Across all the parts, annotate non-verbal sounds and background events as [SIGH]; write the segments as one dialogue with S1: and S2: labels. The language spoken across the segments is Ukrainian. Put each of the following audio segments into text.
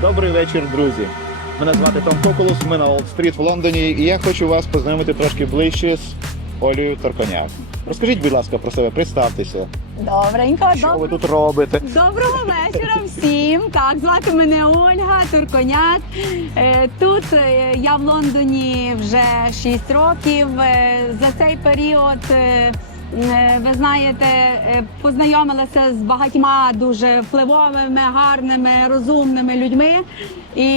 S1: Добрий вечір, друзі. Мене звати Том Коколус, ми на Олд-стріт в Лондоні, і я хочу вас познайомити трошки ближче з Олею Торконяк. Розкажіть, будь ласка, про себе, представтеся.
S2: Добренько,
S1: Що ви тут робите?
S2: Доброго вечора всім. Так, звати мене Ольга Турконяк. Е, Тут е, я в Лондоні вже 6 років. Е, За цей період. е, Ви знаєте, е, познайомилася з багатьма дуже впливовими, гарними, розумними людьми. І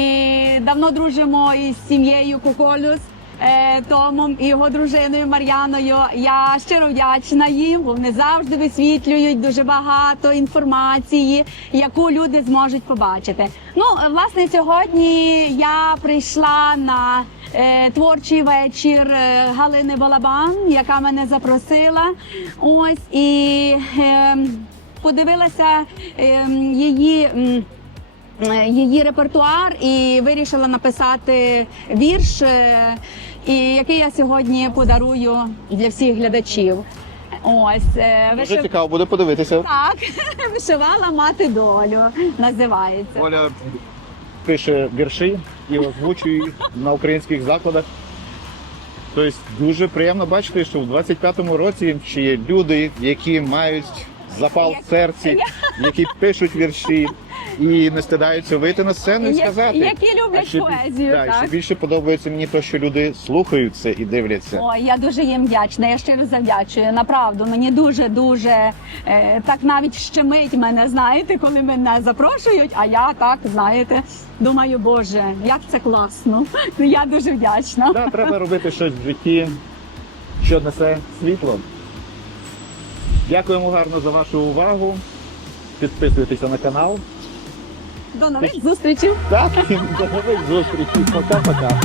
S2: давно дружимо із сім'єю Куколюс. Е, Томом і його дружиною Мар'яною. Я щиро вдячна їм. Вони завжди висвітлюють дуже багато інформації, яку люди зможуть побачити. Ну, власне, сьогодні я прийшла на е, творчий вечір е, Галини Балабан, яка мене запросила. Ось і е, подивилася е, її. її репертуар і вирішила написати вірш, і який я сьогодні подарую для всіх глядачів. Ось е,
S1: Дуже
S2: вишив-
S1: цікаво буде подивитися.
S2: так, [LAUGHS] вишивала мати долю. Називається.
S1: Оля пише вірші і озвучує їх на українських закладах. Тобто дуже приємно бачити, що в 25-му році ще є люди, які мають запал в серці, які пишуть вірші і не стидаються вийти на сцену і
S2: Я-
S1: сказати.
S2: які люблять
S1: ще
S2: поезію,
S1: да,
S2: так.
S1: ще більше подобається мені те, що люди слухають це і дивляться.
S2: Ой, я дуже їм вдячна. Я щиро завдячую. Направду мені дуже дуже е, так навіть щемить мене. Знаєте, коли мене запрошують. А я так знаєте, думаю, боже, як це класно. Ну, Я дуже вдячна.
S1: Да, треба робити щось в житті, що несе світло. Дякуємо гарно за вашу увагу. Підписуйтеся на канал.
S2: До нових зустрічей.
S1: Так, [LAUGHS] до нових зустрічей. Пока-пока.